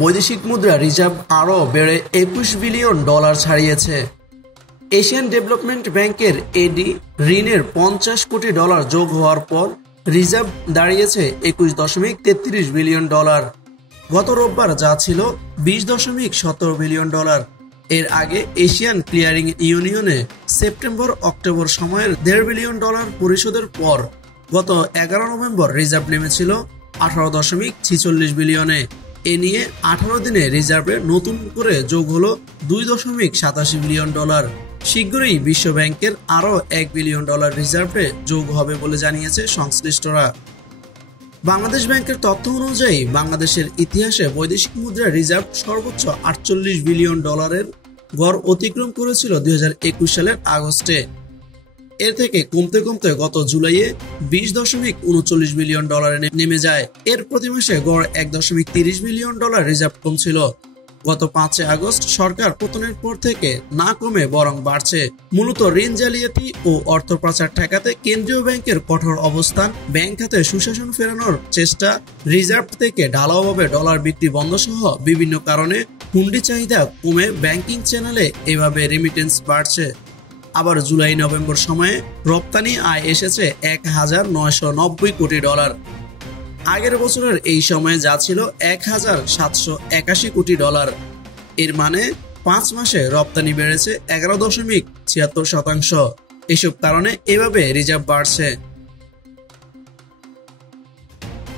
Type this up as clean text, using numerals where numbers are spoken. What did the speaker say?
বৈদেশিক মুদ্রা রিজার্ভ আরও বেড়ে $21 বিলিয়ন ছাড়িয়েছে। এশিয়ান ডেভেলপমেন্ট ব্যাংকের এডি ঋণের $50 কোটি যোগ হওয়ার পর রিজার্ভ দাঁড়িয়েছে $21.33 বিলিয়ন। গত রোববার যা ছিল $20.17 বিলিয়ন। এর আগে এশিয়ান ক্লিয়ারিং ইউনিয়নে সেপ্টেম্বর-অক্টোবর সময়ের $1.5 বিলিয়ন পরিশোধের পর গত 11 নভেম্বর রিজার্ভ নেমেছিল $18.46 বিলিয়নে। এ নিয়ে 18 দিনে রিজার্ভে নতুন করে যোগ হলো $2.87 বিলিয়ন। শীঘ্রই বিশ্ব ব্যাংকের আরও $1 বিলিয়ন রিজার্ভে যোগ হবে বলে জানিয়েছে সংশ্লিষ্টরা। বাংলাদেশ ব্যাংকের তথ্য অনুযায়ী বাংলাদেশের ইতিহাসে বৈদেশিক মুদ্রা রিজার্ভ সর্বোচ্চ $48 বিলিয়ন গড় অতিক্রম করেছিল 2021 সালের আগস্টে। এর থেকে কমতে কমতে গত জুলাইয়ে $20.39 বিলিয়ন নেমে যায়। এর প্রতি মাসে গড় $1.30 বিলিয়ন রিজার্ভ কমছিল। গত 5 আগস্ট সরকার পতনের পর থেকে না কমে বরং বাড়ছে। মূলত ঋণ জালিয়াতি ও অর্থ পাচার ঠেকাতে কেন্দ্রীয় ব্যাংকের কঠোর অবস্থান, ব্যাংক খাতে সুশাসন ফেরানোর চেষ্টা, রিজার্ভ থেকে ঢালাওভাবে ডলার বিক্রি বন্ধ সহ বিভিন্ন কারণে হুন্ডি চাহিদা কমে ব্যাংকিং চ্যানেলে এভাবে রেমিটেন্স বাড়ছে। আবার জুলাই-নভেম্বর সময়ে রপ্তানি আয় এসেছে $1,990 কোটি। আগের বছরের এই সময়ে যা ছিল $1,781 কোটি। এর মানে 5 মাসে রপ্তানি বেড়েছে 11.76%। এসব কারণে এভাবে রিজার্ভ বাড়ছে।